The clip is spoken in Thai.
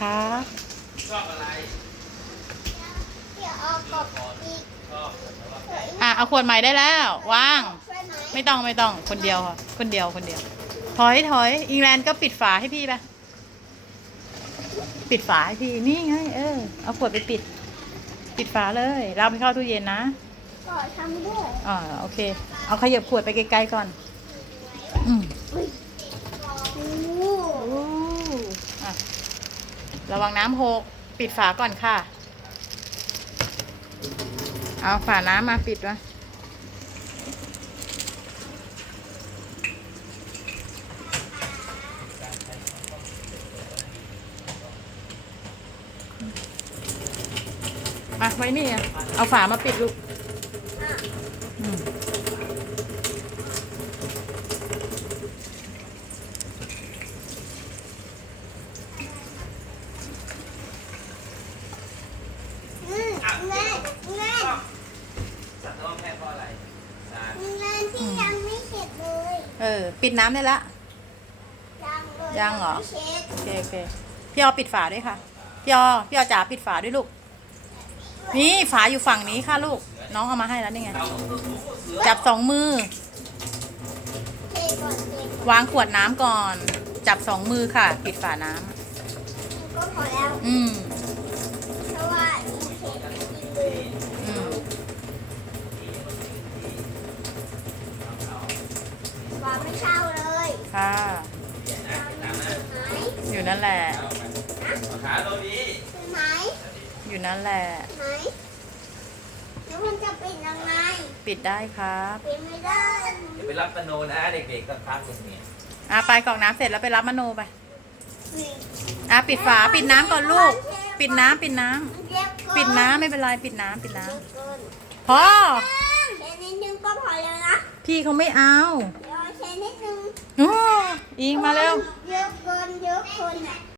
คะชอบอะไรเดี๋ยวเอากบอีกชอบแต่ว่าเฮ้ยอะเอาขวดใหม่ได้แล้ววางช่วยไหมไม่ต้องไม่ต้องคนเดียวค่ะ คนเดียวคนเดียว ถอยถอยอิงแลนด์ก็ปิดฝาให้พี่ไปปิดฝาให้พี่นี่ไงเออเอาขวดไปปิด ปิดฝาเลย เราไปเข้าตู้เย็นนะก็ทำด้วยอ่าโอเค เอาขยับขวดไปไกลๆก่อน อืม อุ้ยโอ้ โอ้อะ ระวังน้ำหก ปิดฝาก่อนค่ะ เอาฝาน้ำมาปิดวะมาไว้นี่อะเอาฝามาปิดลูกอืม อืมเงินเงิน สัตว์ต้องแม่เพราะอะไรนาน เงินที่ยังไม่เสร็จเลย เออ ปิดน้ำได้ละ ยังเลยยังเหรอไม่เช็ดโอเคโอเคพี่ออปิดฝาด้วยค่ะ พี่ออพี่ออจ๋าปิดฝาด้วยลูก นี่ฝาอยู่ฝั่งนี้ค่ะลูก น้องเอามาให้แล้วนี่ไงเราต้องรู้เสือจับสองมือเทก่อนเทก่อนวางขวดน้ำก่อน จับสองมือค่ะ ปิดฝาน้ก็พอแล้วำอืม เพราะว่ามีเช็ดกินเลย อืม ว่าไม่เช่าเลย ค่ะไหนอยู่นั่นแหละเอาขาตัวนี้คือไหนอยู่นั่นแหละ ไหนแล้วมันจะปิดยังไงปิดได้ครับ ปิดไม่ได้เดี๋ยวไปรับปโนนะเด็กๆต้องพักตรงนี้อะไปกรอกน้ำเสร็จแล้วไปรับมโนไป ปิดอะปิดฝาปิดน้ำก่อนลูก ปิดน้ำปิดน้ำมันเจ็บเกินปิดน้ำไม่เป็นไรปิดน้ำปิดน้เจ็บเกินำพอเช็ดนิดนึงก็พอแล้วนะพี่เขาไม่เอาเดี๋ยวเช็ดนิดนึงโอ้ อิงมาเร็ว เยอะคนเยอะคนอะ